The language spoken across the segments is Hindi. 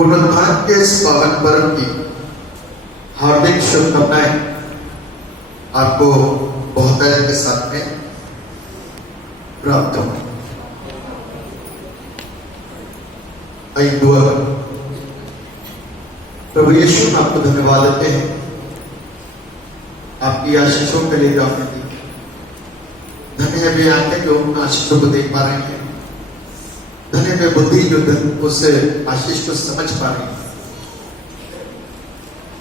पुनरुत्थान के इस पावन पर्व की हार्दिक शुभकामनाएं आपको बहुतायत के साथ में प्राप्त हो। आइए दुआ करें। प्रभु यीशु आपको धन्यवाद देते हैं आपकी आशीषों के लिए जो आपने दी। धन्य है वे आंखें जो उन आशीषों को देख पा रहे हैं। धन्य वे बुद्धि जो उस आशीष को समझ पा रही है।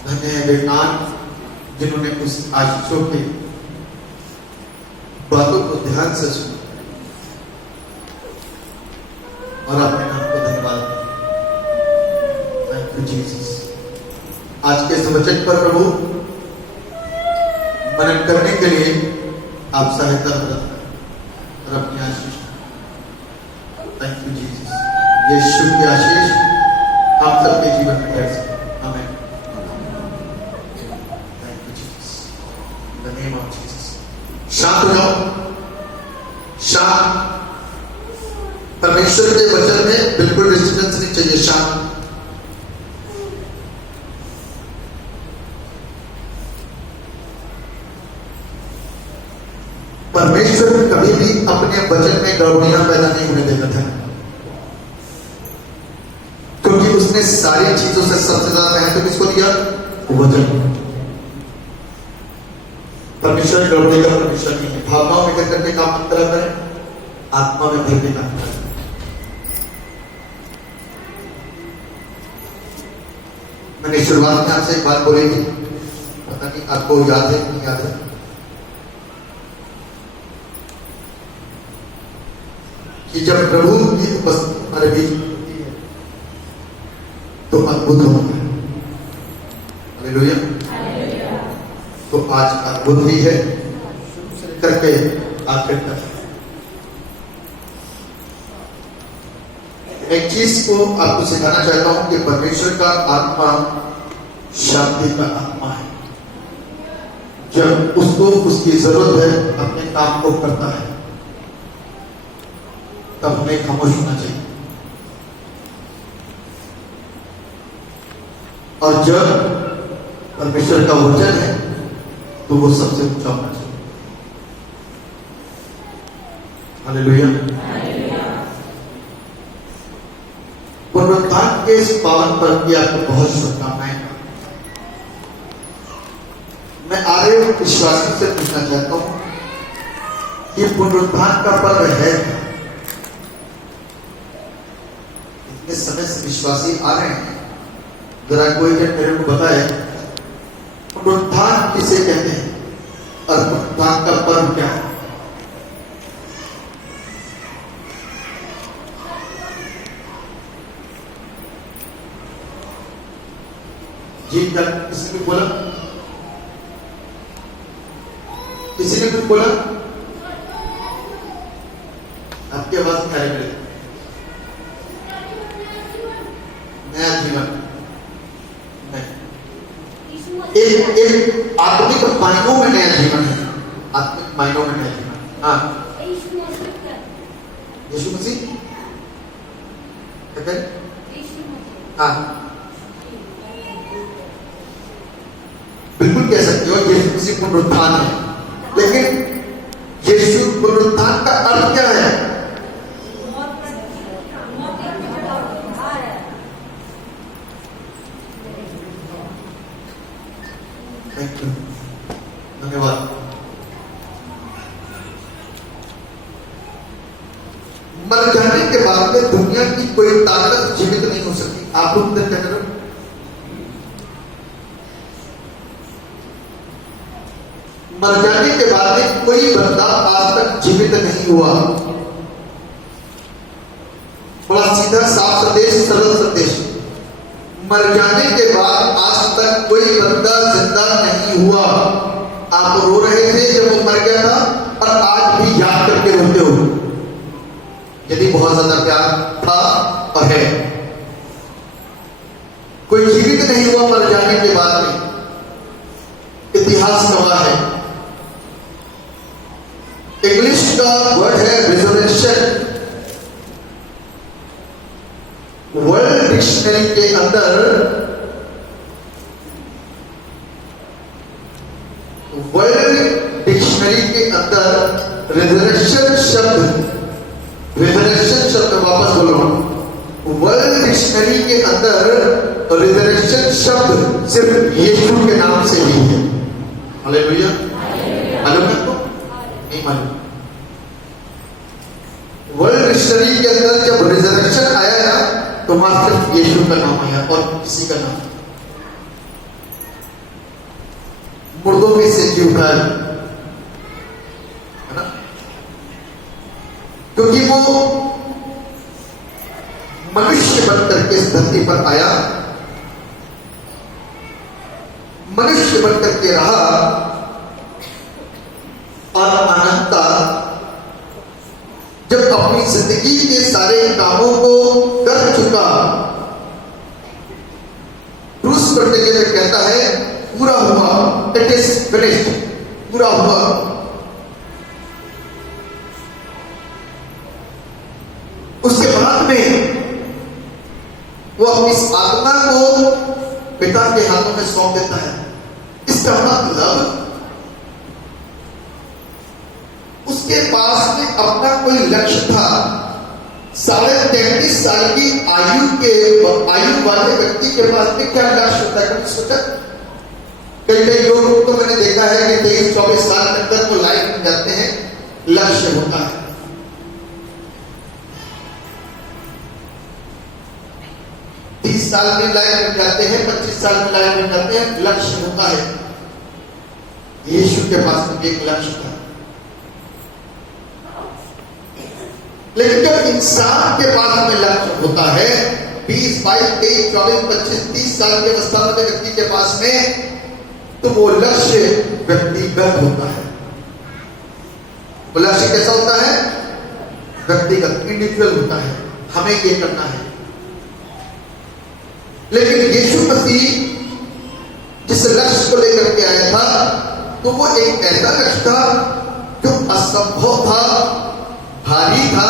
धन्य है वे कान जिन्होंने उस आशीषों की बातों को ध्यान से सुना और अपने नाम को धन्यवाद। Thank you Jesus. आज के इस वचन पर प्रभु मनन करने के लिए आप सहायता और अपनी आशीष। Thank you Jesus. यीशु की आशीष हम सबके जीवन में कर सके। आमीन। Thank you Jesus. In the name of Jesus. शांत हो जाओ। शांत। परमेश्वर के वचन में बिल्कुल डिस्टर्बेंस नहीं चाहिए। शांत। परमेश्वर ने कभी भी अपने वचन में गड़बड़ियां पैदा नहीं होने देता था, क्योंकि उसने सारी चीजों से सबसे ज्यादा महत्व किसको दिया? वचन। परमेश्वर गड़बड़ी का परमेश्वर नहीं है। भावनाओं में कर करके काम मत करा करें, आत्मा में भर के काम करें। मैंने शुरुआत में आपसे एक बात बोली थी, पता नहीं आपको याद है नहीं याद है, कि जब प्रभु की उपस्थिति हमारे बीच होती है तो अद्भुत होता है। हालेलुया। तो आज अद्भुत ही है करके आखिर तक। एक चीज को आपको सिखाना चाहता हूं कि परमेश्वर का आत्मा शांति का आत्मा है। जब उसको उसकी जरूरत है अपने काम को करता है, तब हमें खामोश होना चाहिए। और जब परमेश्वर का वचन है तो वो सबसे ऊंचा होना चाहिए। हालेलुया। पुनरुत्थान के इस पावन पर्व की आपको बहुत शुभकामनाएं। मैं आर्य विश्वासी से पूछना चाहता हूं कि पुनरुत्थान का पर्व है क्या? इस समय से विश्वासी आ रहे हैं, जरा कोई मेरे को बताए पुनरुत्थान किसे कहते हैं और पुनरुत्थान का पर्व क्या है? जी क्या किसी ने बोला? किसी ने कुछ बोला? आपकी आवाज क्या है? नया जीवन एक आत्मिक मायनों में नया जीवन है। आत्मिक मायनों में नया जीवन। हाँ, यीशु मसीह कहते हैं। हाँ, बिल्कुल कह सकते हो यीशु मसीह पुनरुत्थान है, लेकिन यीशु पुनरुत्थान का अर्थ क्या है? धन्यवाद। मर जाने के बाद में दुनिया की कोई ताकत जीवित नहीं हो सकती। आप लोग क्या कह रहे हो? मर जाने के बाद में कोई बंदा आज तक जीवित नहीं हुआ। बड़ा सीधा साफ संदेश, सरल संदेश। मर जाने के बाद आज तक कोई बंदा जिंदा नहीं हुआ। आप रो रहे थे जब वो मर गया था और आज भी याद करके रोते हो, यदि बहुत ज्यादा प्यार था और है। कोई जीवित नहीं हुआ मर जाने के बाद में। इतिहास गवाह है। इंग्लिश का वर्ड है रिजर्वेशन। वर्ल्ड डिक्शनरी के अंदर रिजरेक्शन शब्द वापस बोल रहा हूं। वर्ल्ड डिक्शनरी के अंदर रिजरेक्शन शब्द सिर्फ यीशु के नाम से ही है। हालेलुया। मालूम है आपको? नहीं मालूम। वर्ल्ड डिक्शनरी के अंदर जब रिजरेक्शन आया ना तो वहां सिर्फ यीशु का नाम आया और किसी का नाम। मुर्दों में से जी उठा है ना, क्योंकि वो मनुष्य बनकर के इस धरती पर आया, मनुष्य बनकर के रहा और अनंता जब अपनी जिंदगी के सारे कामों को कर चुका, क्रूस पर जगह में कहता है पूरा हुआ, इट इज फिनिश्ड, पूरा हुआ। उसके बाद में वो अपनी आत्मा को पिता के हाथों में सौंप देता है। इसका मतलब उसके पास में अपना कोई लक्ष्य था। 33.5 साल की आयु वाले व्यक्ति के पास में क्या लक्ष्य होता है? सोचा कई लोग तो मैंने देखा है कि 23-24 साल के अंदर वो लाइफ में जाते हैं, लक्ष्य होता है। 30 साल में लाइफ में जाते हैं, 25 साल में लाइफ में जाते हैं, लक्ष्य होता है। यीशु के पास में एक लक्ष्य था। लेकिन जब इंसान के पास में लक्ष्य होता है, 20, 22, 23, 24, 25, 30 साल के अवस्था में व्यक्ति के पास में, तो वो लक्ष्य व्यक्तिगत होता है। वो लक्ष्य कैसा होता है? व्यक्तिगत, इंडिविजुअल होता है, हमें ये करना है। लेकिन यीशु मसीह जिस लक्ष्य को लेकर के आया था, तो वो एक ऐसा लक्ष्य था जो असंभव था, भारी था,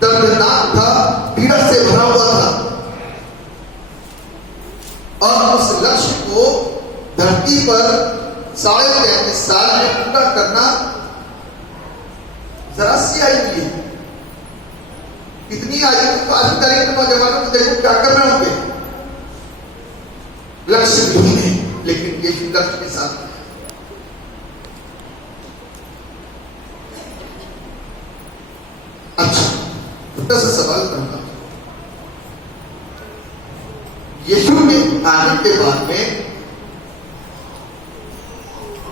दर्दनाक था, पीड़ा से भरा हुआ था। और उस लक्ष्य को धरती पर 33.5 साल में पूरा करना जरा सी आयु है। इतनी आयु तो आज की तारीख में नौजवानों को देखो क्या कर रहे होंगे, लक्ष्य भी नहीं, लेकिन ये लक्ष्य के साथ। अच्छा, छोटा सा सवाल करूंगा, यीशु के आने के बाद में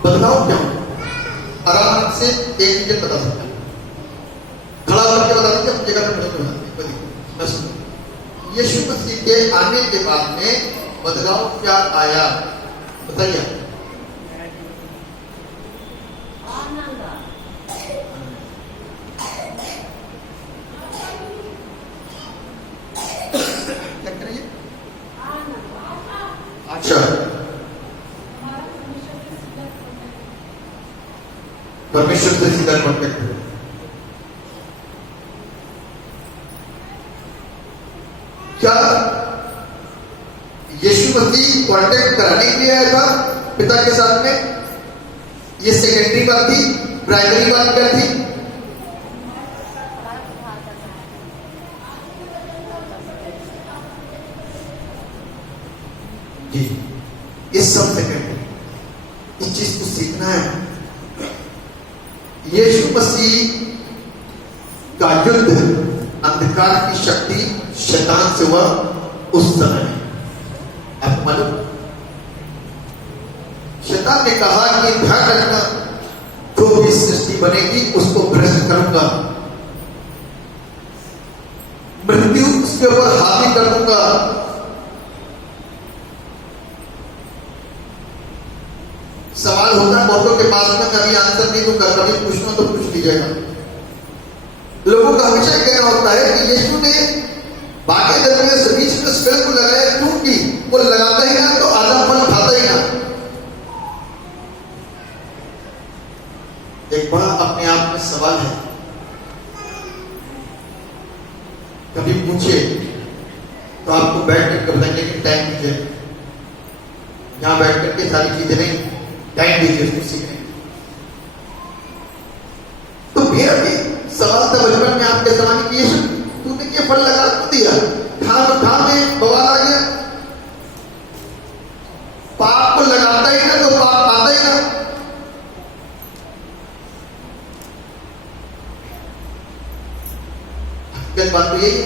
बदलाव क्या हो? आराम से एक चीज बता सकता हूं, खड़ा करके बता सकते हैं, जगह पे खड़े हो। यीशु मसीह के आने के बाद में बदलाव क्या आया बताइए। क्या करिए? अच्छा, परमेश्वर से सीधा कॉन्टेक्ट हो। क्या यीशु मसीह कॉन्टेक्ट कराने के लिए आया था पिता के साथ में? ये सेकेंडरी बात थी, प्राइमरी बात क्या थी? जी, ये सब सेकेंडरी। इस चीज को सीखना है। यीशु मसीह का युद्ध अंधकार की शक्ति शैतान से हुआ उस समय। आप मालूम, शैतान ने कहा कि ध्यान रखना, जो भी सृष्टि बनेगी उसको भ्रष्ट करूंगा, मृत्यु उसके ऊपर हावी कर दूंगा। सवाल होता है बहुतों के पास में, कभी आंसर नहीं दूंगा, कभी पूछना तो पूछ लीजिएगा। लोगों का हमेशा कहना होता है कि यीशु ने बाकी धर्म से बीच में स्पेल को लगाया, क्योंकि वो लगाता ही ना तो आधा फल खाता ही ना। एक बड़ा अपने आप में सवाल है, कभी पूछे तो आपको बैठ करके बताएंगे कि टाइम दीजिए, यहाँ बैठ करके सारी चीजें नहीं, टाइम दीजिए उसको सीखने। तो फिर अभी सवाल था बचपन में आपके सवाल की, यीशु तूने ये फल लगा क्यों दिया? खा में बवाल आ गया, पाप को लगाता ही ना तो पाप आता ही ना। हकीकत बात तो यही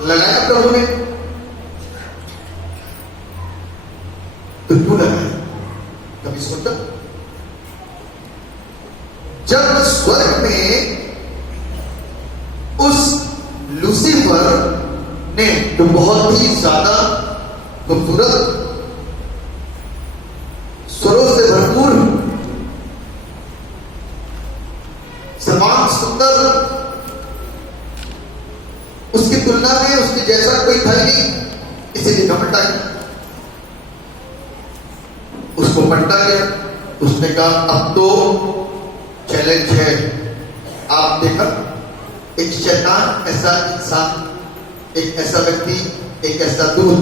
लगाया प्रभु ने, तो क्यों लगाया? कभी सोचा? जब स्वर्ग में उस लूसीफर ने जो बहुत ही ज्यादा खूबसूरत स्वरों से भरपूर सर्वांग सुंदर, उसकी तुलना में उसके जैसा कोई था नहीं, इसीलिए घमंडा किया, उसको पलटा गया। उसने कहा अब तो चैलेंज है। आप देखा एक शैतान ऐसा इंसान, एक ऐसा व्यक्ति, एक ऐसा दूत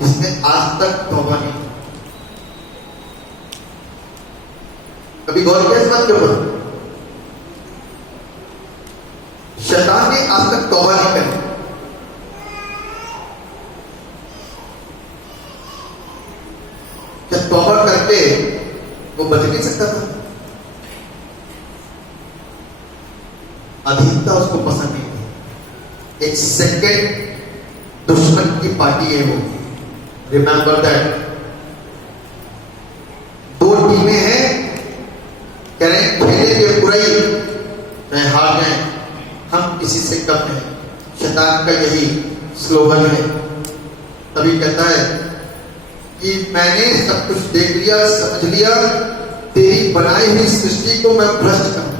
जिसने आज तक तौबा नहीं। कभी गौर किया इस बात के ऊपर? शैतान ने आज तक तौबा नहीं करी। क्या तौबा करके वो बच नहीं सकता था? अधीनता उसको पसंद नहीं थी। एक सेकंड दुश्मन की पार्टी है वो, रिमेंबर दैट। दो टीमें हैं, कह रहे हैं खेलेंगे बुराई चाहे हार जाए, हम किसी से कम हैं। शैतान का यही स्लोगन है। तभी कहता है कि मैंने सब कुछ देख लिया, समझ लिया, तेरी बनाई हुई सृष्टि को मैं भ्रष्ट करूंगा,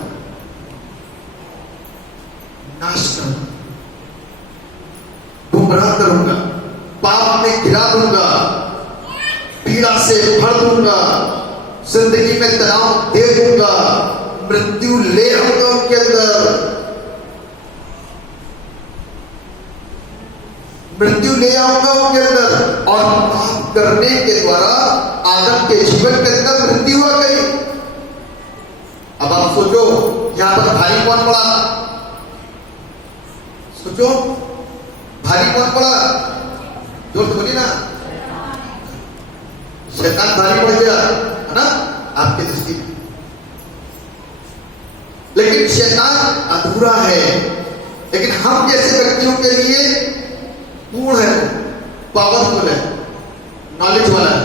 नाश करूंगा, गुमराह करूंगा, पाप में गिरा दूंगा, पीड़ा से भर दूंगा, जिंदगी में तनाव दे दूंगा, मृत्यु ले आऊंगा उनके अंदर, मृत्यु ले आऊंगा उनके अंदर। और पाप करने के द्वारा आदम के जीवन के अंदर मृत्यु हुआ गई। अब आप सोचो यहां पर भारी कौन पड़ा? सोचो भारी कौन पड़ा? जोर से बोलिए ना। शैतान भारी पड़ गया है ना आपके दृष्टि में, लेकिन शैतान अधूरा है। लेकिन हम जैसे व्यक्तियों के लिए पूर्ण है, पावरफुल है, नॉलेज वाला है।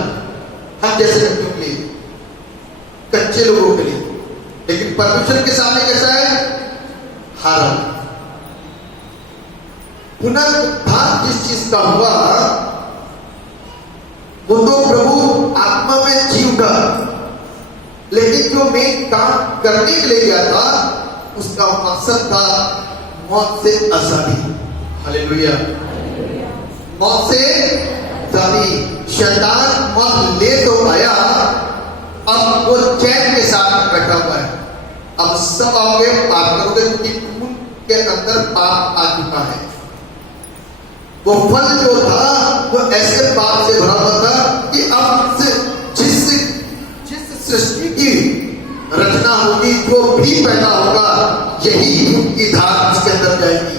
हम जैसे व्यक्तियों के लिए, कच्चे लोगों के लिए। लेकिन परमेश्वर के सामने कैसा है? हारा। पुनरुत्थान जिस चीज का हुआ वो तो प्रभु आत्मा में जी उठा, लेकिन जो मेन काम करने के लिए गया था उसका मकसद था मौत से आजादी। हालेलुया। मौत से आजादी। शैतान मौत ले तो आया, अब वो चैन के साथ बैठा हुआ है। अब सब आओगे पाप करोगे, क्योंकि खून के अंदर पाप आ चुका है। वो फल जो था वो ऐसे पाप से भरा हुआ था कि अब जिस सृष्टि की रचना होगी, जो भी पैदा होगा, यही उनकी धार उसके अंदर जाएगी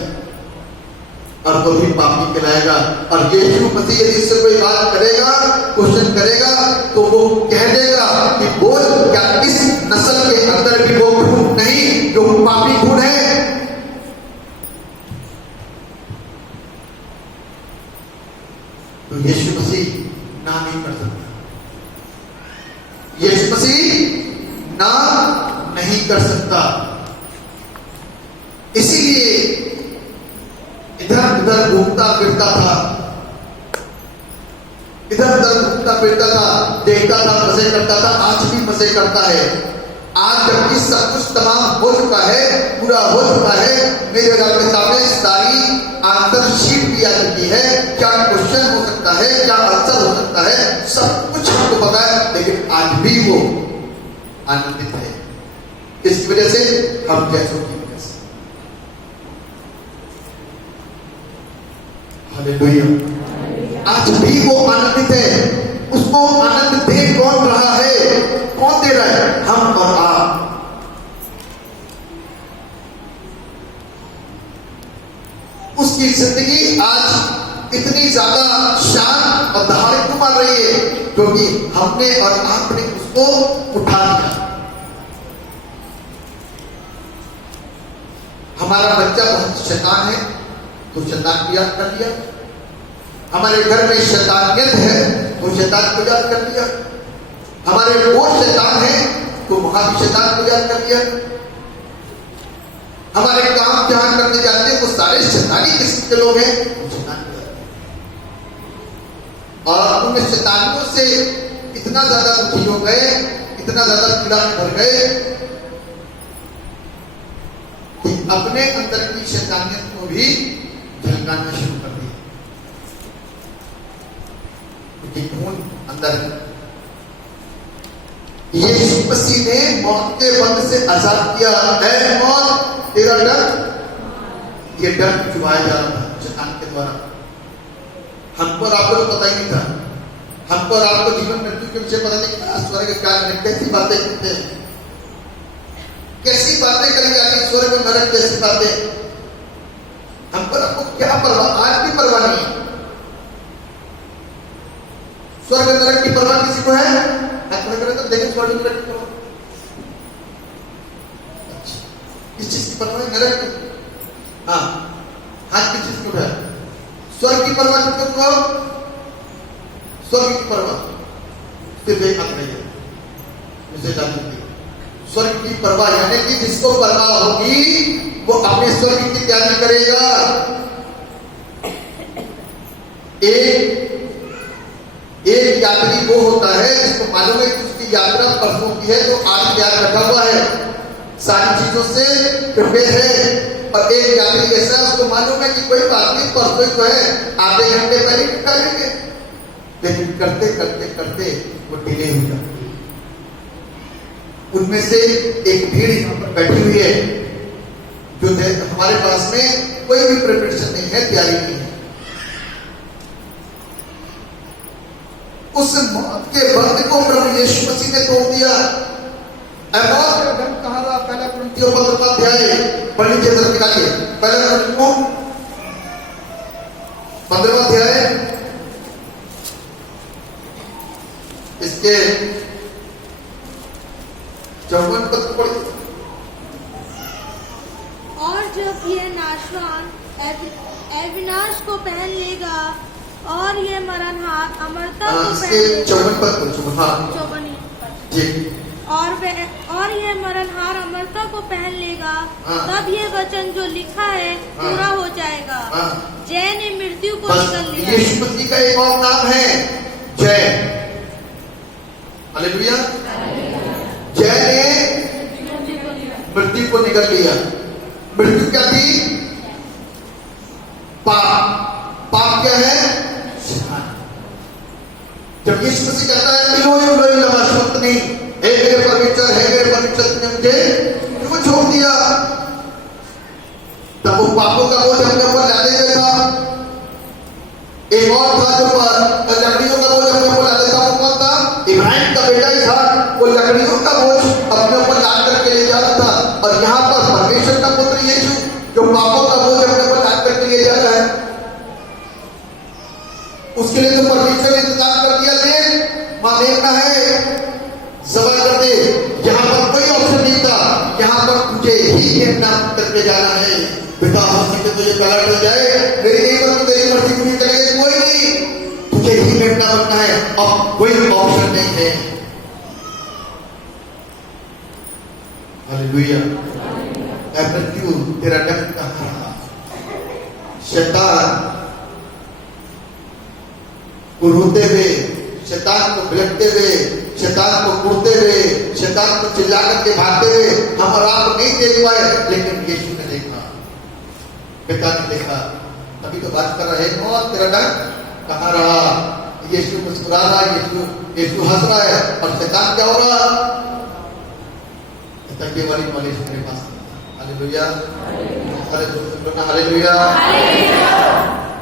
और वो भी पापी कहलाएगा। और यीशु मसीह यदि इससे कोई बात करेगा, क्वेश्चन करेगा, तो वो कह देगा कि बोल, क्या इस नस्ल के अंदर भी वो खून नहीं जो पापी खून है? तो यीशु मसीह ना नहीं कर सकता। यीशु मसीह ना नहीं कर सकता। इसीलिए इधर उधर घूमता फिरता था, इधर उधर घूमता फिरता था, देखता था, मजे करता था। आज भी मजे करता है। आज जबकि सब कुछ तमाम हो चुका है, पूरा हो चुका है, मेरे रब के सामने सारी आंसर शीट भी आ चुकी है। क्या क्वेश्चन हो सकता है, क्या आंसर हो सकता है, सब कुछ हमको पता है, लेकिन आज भी वो आनंदित है। किसकी वजह से? हम जैसों की वजह से। हालेलुया। आज भी वो आनंदित है। उसको आनंद दे कौन रहा है? कौन दे रहा है? हम और आप। उसकी जिंदगी आज इतनी ज्यादा शान और धारित क्यों मार रही है? क्योंकि हमने और आपने उसको उठा लिया। हमारा बच्चा बहुत शैतान है तो शैतान को याद कर लिया। हमारे घर में शैतानियत है तो शैतान को याद कर लिया। हमारे वो शैतान है तो वहां भी शैतान को याद कर लिया। हमारे काम जहां करने जाते हैं वो सारे शैतानी किस्म के लोग हैं, शैतान को याद। और उन शैतानियों से इतना ज्यादा दुखी हो गए, इतना ज्यादा पीड़ा में भर गए कि अपने अंदर की शैतानियत को भी झलकाना शुरू कर दिया। क्योंकि खून अंदर है। यीशु मसीह ने मौत के बंध से आजाद किया। है मौत तेरा डर, ये डर चुभाया जा रहा था शैतान के द्वारा। हमको और आपको तो पता ही नहीं था। हमको और आपको जीवन मृत्यु के विषय पता नहीं था। स्वर्ग क्या है, कैसी बातें करते हैं, कैसी बातें करी जाती, स्वर्ग में नरक जैसी बातें। हमको और आपको क्या परवाह? आज भी परवाह नहीं है। स्वर्ग नरक की परवाह किसी को है? तो देखें स्वर्ग नरक की परवाह किस चीज की परवाह है? नरक की। हाँ, आज किस चीज की है? स्वर्ग की परवाह किसको? स्वर्ग की परवाह सिर्फ एक हाथ नहीं है, उसे जानती। स्वर्ग की परवाह यानी कि जिसको परवाह होगी वो अपने स्वर्ग की तैयारी करेगा। एक यात्री वो होता है जिसको मालूम है कि उसकी यात्रा परसों की है, तो आज तैयार रखा हुआ है, सारी चीजों से प्रिपेयर है। और एक यात्री ऐसा है उसको मालूम है कि कोई बात नहीं, परसों तो है, आधे घंटे पहले निकालेंगे, लेकिन करते करते करते वो डिले हो जाती है। उनमें से एक भीड़ यहाँ पर बैठी हुई है जो हमारे पास में कोई भी प्रिपरेशन नहीं है, तैयारी नहीं है। उस मौत के बंध को प्रभु यीशु मसीह ने तोड़ दिया। मौत का बंध कहाँ रहा? पहला कुरिन्थियों 15वां अध्याय पढ़ लीजिए, जरा निकालिए। पहला कुरिन्थियों 15वां अध्याय इसके 54 पद पढ़िए। और जब ये नाशवान अविनाश को पहन लेगा और ये मरणहार अमरता को पहन लेगा। 54 पद। 54 जी। और ये मरणहार अमरता को पहन लेगा, तब ये वचन जो लिखा है पूरा हो जाएगा। जय ने मृत्यु को निगल लिया। यीशु मसीह का एक और नाम है जय। हालेलुया। जय ने मृत्यु को निगल लिया। मृत्यु क्या थी? पाप। पाप क्या है? जब यीशु मसीह कहता है इलोई इलोई लमा शबक्तनी, हे मेरे परमेश्वर, हे मेरे परमेश्वर, तुमने मुझे क्यों छोड़ दिया? तब वो पापों का बोझ अपने ऊपर लादे देता। एक और था जो लकड़ियों का बोझ अपने ऊपर लादे था। वो कौन था? इब्राहिम का बेटा ही था। वो लकड़ियों का बोझ अपने ऊपर लाद करके ले जा रहा था। और यहाँ पर परमेश्वर का पुत्र यीशु जो पापों का बोझ अपने ऊपर लाद करके ले जा रहा है, उसके लिए तो परमेश्वर ने इंतजाम कर दिया। ले वहां देखना है, सवाल कर दे। यहाँ पर कोई ऑप्शन नहीं था। यहाँ पर तुझे ही नाम करके जाना है। पिता मसीह तो तुझे पलट हो जाए, मेरी नहीं मर्जी तेरी मर्जी पूरी करेंगे, कोई नहीं, तुझे ही मिटना बनना है और कोई ऑप्शन नहीं है। हालेलुया। मृत्यु तेरा डंक कहाँ रहा? शैतान को रोते हुए, शैतान को भिड़कते हुए, शैतान को कूदते हुए, शैतान को चिल्ला करके भागते हुए हम और आप नहीं देख पाए, लेकिन यीशु ने देखा, पिता ने देखा। तभी तो बात कर रहे हैं, मौत तेरा डंक कहाँ रहा? यीशु मुस्कुरा रहा है, यीशु हंस रहा है, और शैतान क्या हो रहा? तकिए वाली नॉलेज मेरे पास। हालेलुया। हालेलुया।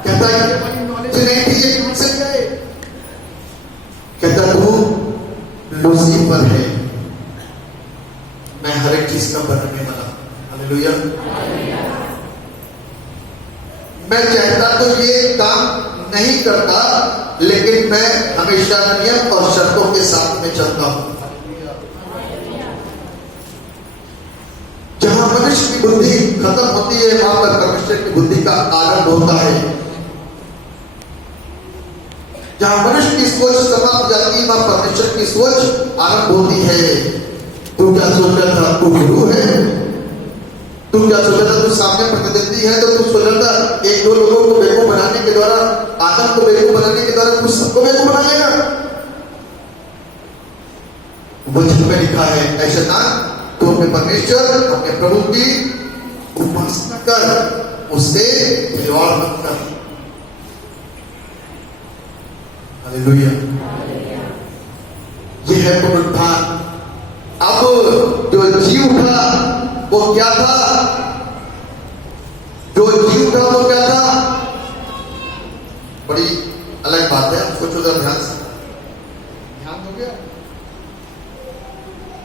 कहता है ये वाली नॉलेज नहीं थी, ये कहां से गए? कहता तू लूसीफर है, मैं हर एक चीज का बनने वाला। हालेलुया। मैं चाहता तो ये काम नहीं करता, लेकिन मैं हमेशा नियम और शर्तों के साथ में चलता हूं। जहां मनुष्य की बुद्धि खत्म होती है, वहां पर परमेश्वर की बुद्धि का आरंभ होता है। जहां मनुष्य की सोच समाप्त जाती है, वहां परमेश्वर की सोच आरंभ होती है। तू क्या सोच रहा था? तू गुरु है? तू क्या सोच रहा था? तू सामने प्रतिद्वंदी है, तो तू सोच रहा था एक दो लोगों को बेवकूफ बनाने के द्वारा, आदम को बेवकूफ बनाने के द्वारा तू सबको बेवकूफ बना लेगा? वचन में लिखा है ऐसा ना, तो अपने परमेश्वर, अपने प्रभु की उपासना कर, उससे खिलवाड़ मत कर। हालेलुया। यह है पुनरुत्थान। अब जो जी उठा वो क्या था? जो जी उठा वो क्या था? बड़ी अलग बात है, सोचो जरा ध्यान से। ध्यान दोगे?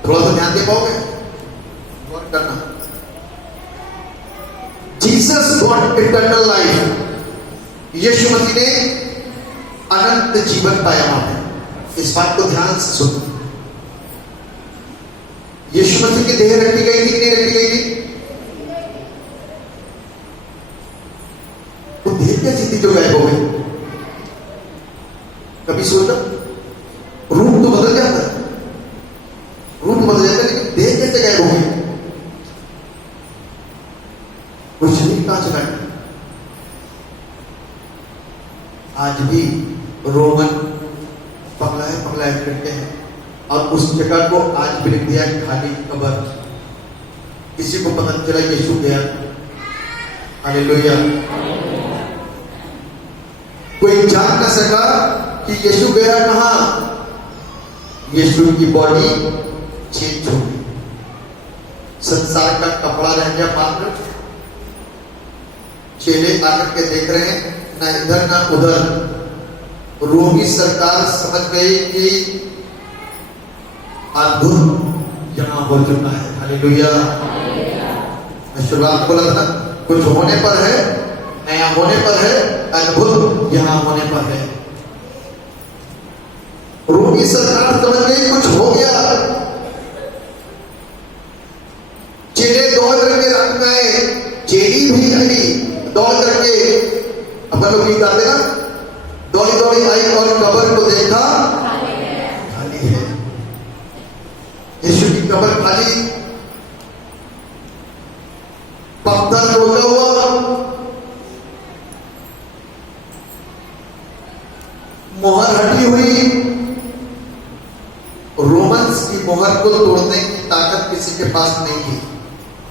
थोड़ा सा ध्यान दे पाओगे? गौर करना। Jesus got eternal life. यीशु मसीह ने अनंत जीवन पाया वहां पे। इस बात को ध्यान से सुनो। यीशु मसीह की देह रखी गई थी, नहीं रखी गई थी? वो देह कैसी थी जो गायब हो गई? कभी सोचा? रूप तो बदल जाता है, रूप बदल जाता है, लेकिन देह कैसे गायब हो गई? वो शरीर कहां चला गया? आज भी रोमन पगलाए करते हैं, और उस जगह को आज भी लिख दिया खाली कब्र। किसी को पता चला यीशु गया। हालेलुया। कोई जान न सका कि यीशु गया कहां। यीशु की बॉडी चेंज हो गई, संसार का कपड़ा रह गया मात्र। चेले आकर के देख रहे हैं, ना इधर ना उधर। रोमी सरकार समझ गई कि अद्भुत यहां हो चुका है। हालेलुया। मैं शुरुआत बोला था, कुछ होने पर है, नया होने पर है, अद्भुत यहां होने पर है। रोमी सरकार समझ गई कुछ हो गया। चेले दौड़ करके रख गए, चेली भी आई दौड़ करके। अपन लोग भी करते ना, दौड़ी दौड़ी आई और कब्र को देखा खाली है। यीशु की कब्र खाली, पत्थर रोका हुआ, मोहर हटी हुई। रोमन्स की मोहर को तोड़ने की ताकत किसी के पास नहीं थी।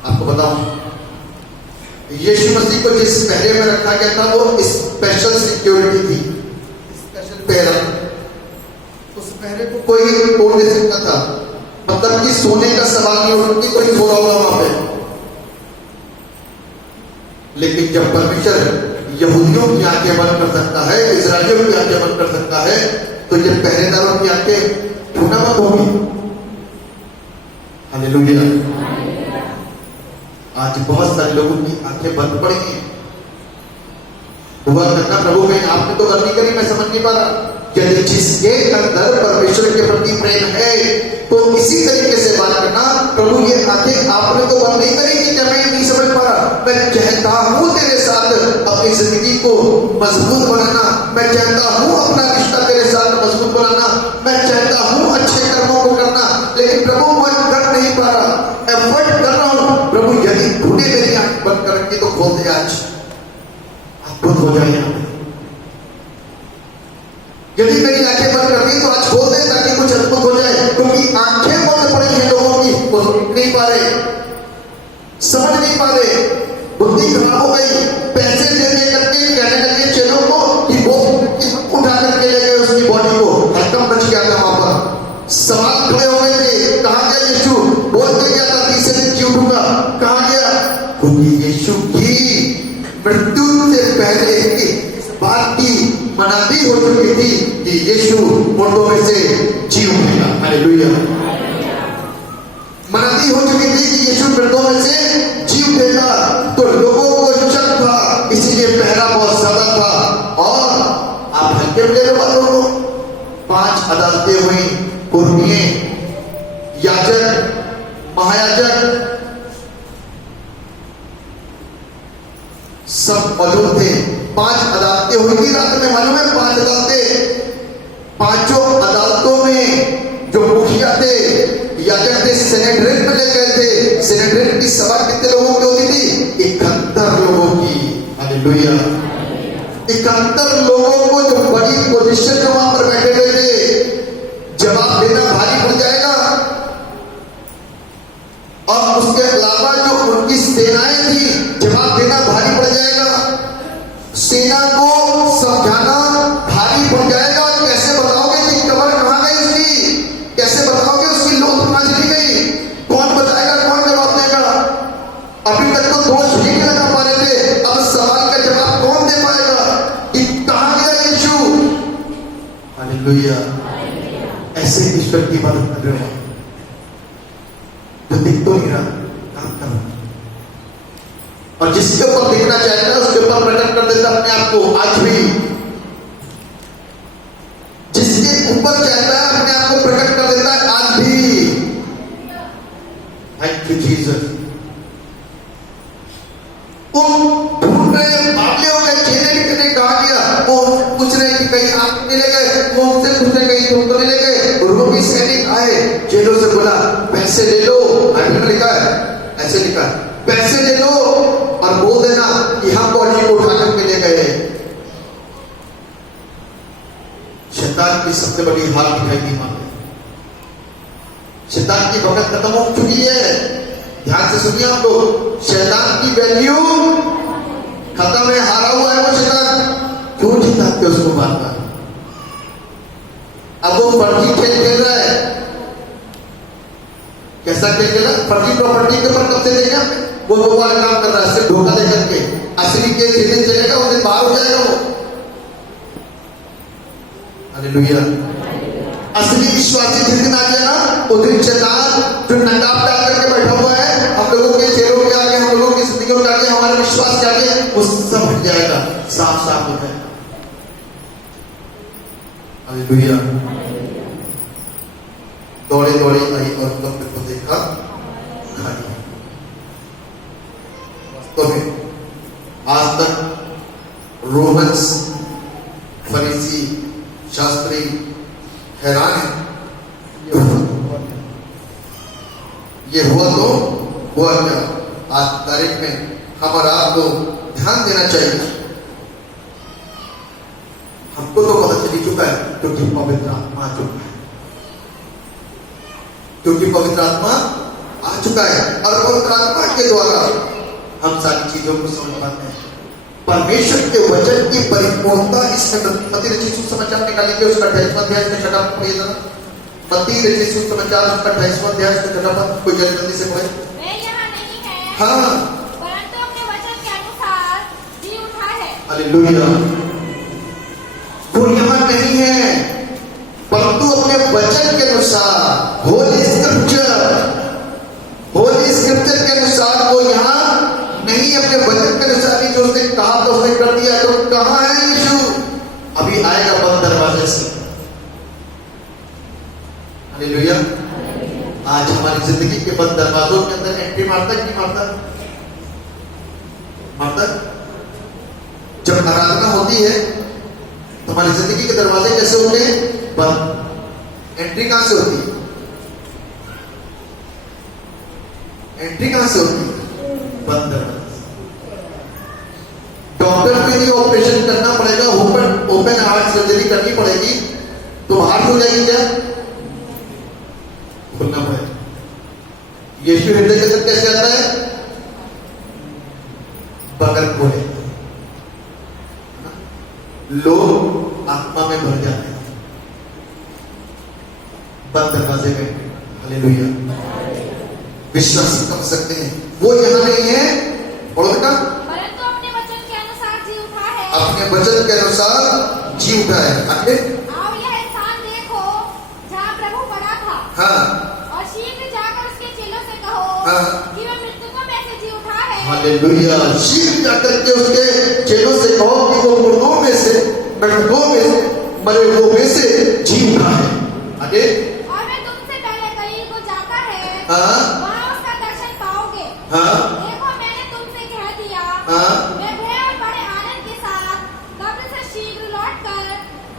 आपको बताऊं, यीशु मसीह को जिस पहरे में रखा गया था वो स्पेशल सिक्योरिटी थी, स्पेशल पहरा। उस पहरे को कोई तोड़ नहीं सकता था। मतलब कि सोने का सवाल नहीं उठती, कोई थोड़ा होगा वहां पे। लेकिन जब परमेश्वर यहूदियों की आंखें बंद कर सकता है, इस्राएलियों की आंखें बंद कर सकता है, तो ये पहरेदारों की आंखें छूना मत होगी। हालेलुया। आज बहुत सारे लोगों की आंखें बंद पड़ी हैं। दुआ करना, प्रभु में आपने तो गलती करी, मैं समझ नहीं पा रहा। यदि जिसके अंदर परमेश्वर के प्रति प्रेम है तो इसी तरीके से बात करना, प्रभु ये आंखें आपने तो बंद नहीं करी कि क्या मैं नहीं समझ पा रहा। मैं चाहता हूं तेरे साथ अपनी जिंदगी को मजबूत बनाना, मैं चाहता हूं अपना रिश्ता तेरे साथ मजबूत बनाना, मैं चाहता हूं अच्छे कर्मों को करना, लेकिन प्रभु मैं कर नहीं पा रहा, एफर्ट कर रहा हूं। प्रभु यदि तूने मेरी आंख बंद कर रखी तो खोल दे, आज अद्भुत हो जाए। यदि मेरी आंखें बंद कर दी तो आज खोल दे, ताकि कुछ अद्भुत हो जाए। क्योंकि आंखें बंद पड़ी हैं लोगों की, वो नहीं पा रहे, समझ नहीं पा रहे, बुद्धि खराब हो गई। पैसे दे दे करके कहने लगे चेलों को कि वो उठा करके ले गए उसकी बॉडी को। हड़कंप मच गया था वहां पर। सवाल खड़े हो गए थे, कहां गया यीशु? बोल के गया था तीसरे दिन जी उठूंगा, कहां गया? क्योंकि यीशु की मृत्यु से पहले इस बात की मनादी हो चुकी थी कि यीशु मुर्दों में से जी उठेगा। हालेलुया। मनादी हो चुकी थी कि यीशु मुर्दों में से जी उठेगा। तो लोगों को शक था, इसीलिए पहरा बहुत ज्यादा था। और आप हल्के में ले लो बातों को। 5 अदालतें हुई, पुरनिये, याजक, महायाजक सब मौजूद थे। 5 अदालतें हुई थी रात में, मालूम है 5 अदालतें। 5 अदालतों में जो मुखिया थे, याजक थे, सेनेड्रेट में ले गए थे। सेनेड्रेट की सभा कितने लोगों की होती थी? 71 लोगों की। हालेलुया। 71 लोगों को जो बड़ी पोजीशन में वहां पर बैठे हुए थे, जवाब देना भारी पड़ जाएगा। और उसके अलावा जो उनकी सेनाएं थी, जवाब देना भारी पड़ जाएगा। सेना को समझाना भारी पड़ जाएगा। कैसे बताओगे कि कब्र कहां गई उसकी? कैसे बताओगे उसकी लोथ कहां चली गई? कौन बताएगा? कौन जवाब देगा? अभी तक तो दोष ही नहीं लगा पा रहे थे, अब सवाल का जवाब कौन दे पाएगा कि कहां गया यीशु? हालेलुया। ऐसे ईश्वर की इबादत कर रहे हो तो दिख तो नहीं रहा, काम करो। और जिसके ऊपर दिखना चाहता है उसके ऊपर प्रकट कर देता अपने आप को। आज भी जिसके ऊपर चाहता है अपने आप को प्रकट कर देता है, आज भी। Thank you Jesus. वो ढूंढ रहे, मामले हो गए, चेहरे कितने कहा गया, वो पूछ रहे कि कहीं आप मिले गए, वो उनसे पूछने कहीं तुम तो नहीं ले गए। रोमी सैनिक आए, जेलों से बोला पैसे ले लो। बाइबल में लिखा है, ऐसे लिखा है, पैसे ले लो और बोल देना कि हम बॉडी को उठाकर के ले गए। शैतान की सबसे बड़ी हाल दिखाई दी मां। शैतान की वक्त खत्म हो चुकी है। ध्यान से सुनिए आप लोग, शैतान की वैल्यू खत्म है, हारा हुआ है वो शैतान। क्यों जिताते उसको बार बार? अब वो फर्जी खेल खेल रहा है। कैसा खेल खेल रहा है? फर्जी प्रॉपर्टी के ऊपर कब्जे देगा वो वाला काम कर रहा है, सिर्फ धोखा दे करके। असली के जिस दिन चलेगा उस दिन बाहर हो जाएगा वो। हालेलुया। असली विश्वासी जिस दिन आ जाएगा उस दिन शैतान जो नकाब डाल करके बैठा हुआ है हम लोगों के चेहरों के आगे, हम लोगों की जिंदगियों के आगे, हमारे विश्वास के आगे, वो सब हट जाएगा, साफ साफ हो जाएगा। हालेलुया। दौड़े दौड़े आई और कब्र को देखा खाली। वास्तव में आज तक रोमन्स, फरीसी, शास्त्री हैरान है। ये हुआ तो हुआ क्या? आज तारीख में हम और आपको ध्यान देना चाहिए। हमको तो पता चली चुका है क्योंकि पवित्र आत्मा आ चुका है, क्योंकि पवित्र आत्मा आ चुका है। और पवित्र आत्मा के द्वारा हम सारी चीजों को समझ पाते हैं। परमेश्वर के वचन की परिपूर्णता इसमें मत्ती रचित सुसमाचार निकालेंगे, उसका 28वां अध्याय में छठा पद पढ़िए जरा। मत्ती रचित सुसमाचार उसका 28वां अध्याय में छठा पद, कोई जल्दी से पढ़े। वे यहाँ नहीं है, हाँ, परंतु अपने वचन के अनुसार जी उठा है। हालेलुया। वो यहाँ नहीं है परंतु अपने वचन के अनुसार, होली स्क्रिप्चर के अनुसार वो यहाँ नहीं, अपने वचन के अनुसार ही। जो उसने कहा तो उसने कर दिया। तो कहां है यीशु? अभी आएगा बंद दरवाजे से। हालेलुया। आज हमारी जिंदगी के बंद दरवाजों के अंदर एंट्री मारता है कि मारता? मारता। जब आराधना होती है तो हमारी जिंदगी के दरवाजे कैसे होते हैं? बंद। एंट्री कहां से होती है? एंट्री कहां से होती है? बंद दरवाजे। डॉक्टर के लिए ऑपरेशन करना पड़ेगा, ओपन हार्ट सर्जरी करनी पड़ेगी, तो हार्ट हो जाएगी क्या? खुलना पड़ेगा। यीशु हृदय के अंदर कैसे आता है? बगल खोले, लोग आत्मा में भर जाते हैं बंद दरवाजे में। हालेलुया। विश्वास कर सकते हैं वो यहाँ नहीं है। और परंतु अपने वचन के अनुसार जी अपने वचन के अनुसार जी उठा है। आगे और यह स्थान देखो जहाँ प्रभु पड़ा था। हाँ और शीघ्र जाकर उसके चेलों से कहो हाँ। कि वह मृतकों में से जी उठा है। हालेलुया। शीघ्र जाकर के उसके चेलों से कहो कि वो मुर्दों में से, मृतकों में से, मरे हुओं में से जी उठा है। आगे और मैं तुमसे पहले गलील को जाता है, हाँ वहाँ उसका दर्शन पाओगे। हाँ देखो मैंने तुमसे कह दिया। हाँ मैं भय और बड़े आनंद के साथ कब्र से शीघ्र लौटकर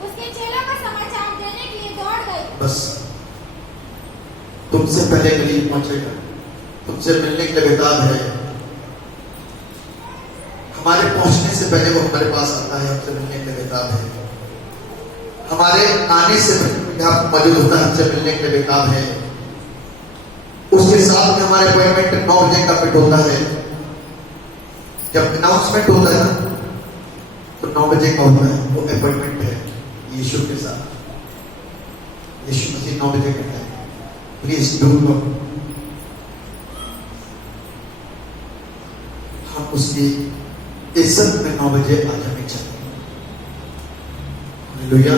उसके चेलों का समाचार देने के लिए दौड़ गई। बस तुमसे पहले गलील पहुंचेगा, तुमसे मिलने के लिए बेताब है। हमारे पहुंचने से पहले वो हमारे पास आता है, हमसे मिलने के लिए बेताब है। हमारे आने से पहले यहाँ मौजूद होता है, हमसे मिलने के लिए बेताब है। उसके साथ में हमारे अपॉइंटमेंट 9 बजे का फिट होता है। जब अनाउंसमेंट होता है ना तो 9 बजे का होता है, वो अपॉइंटमेंट है यीशु के साथ। यीशु मसीह 9 बजे कहता है प्लीज डू कम। हम उसकी इज्जत में 9 बजे आ जाने चाहिए। हालेलुया।